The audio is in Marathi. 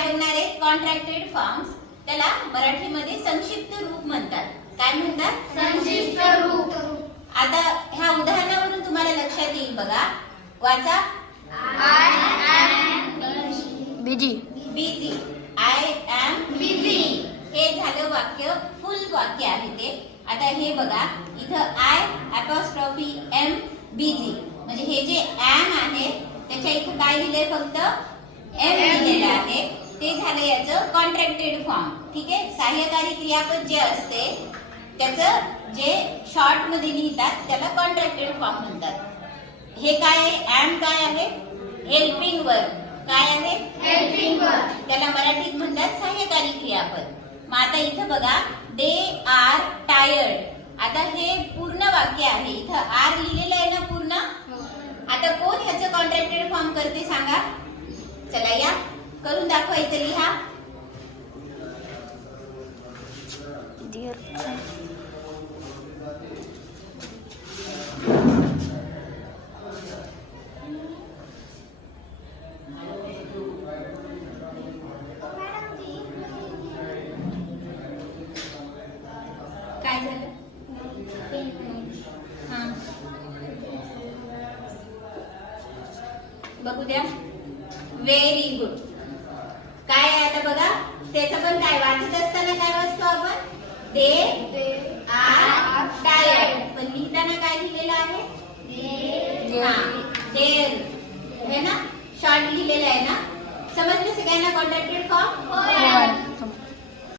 काय बनणार आहे? Contracted forms. त्याला मराठीमध्ये संक्षिप्त रूप म्हणतात. काय म्हणतात? संक्षिप्त रूप. आता ह्या उदाहरणावरून तुम्हाला लक्षात येईल बघा. वाचा. I am busy. Busy. I am busy. हे झालं वाक्य, फुल वाक्य आहे ते. आता हे बघा, इथं आय अपॉस्ट्रॉफी एम बिझी, म्हणजे हे जे एम आहे त्याच्या इथं काय लिहिलंय? फक्त एम लिहिलेलं आहे. ते झालं याचं कॉन्ट्रॅक्टेड फॉर्म. ठीक आहे. सहाय्यकारी क्रियापद जे असते त्याचं जे शॉर्ट मध्ये लिहितात त्याला कॉन्ट्रॅक्टेड फॉर्म म्हणतात. हे काय आहे? एम काय आहे? Helping verb. काय आहे? Helping verb. त्याला मराठीत म्हणतात सहाय्यकारी क्रियापद. मग आता इथं बघा, दे आर टायर्ड. आता हे पूर्ण वाक्य आहे. इथं आर लिहिलेलं आहे ना पूर्ण. आता कोण ह्याचं कॉन्ट्रॅक्टेड फॉर्म करते सांगा? चला या करून दाखवा. इथं लिहा. डिअर. काय झालं? हा, बघू द्या. Very good. काय आहे आता बघा, त्याचं पण काय वाचत असताना काय वाचतो आपण? They are tired. पण लिहिताना काय लिहिलेलं आहे? हा, देर है ना. शॉर्ट लिहिलेलं आहे ना. समजलं सगळ्यांना कॉन्ट्रॅक्टेड फॉर्म?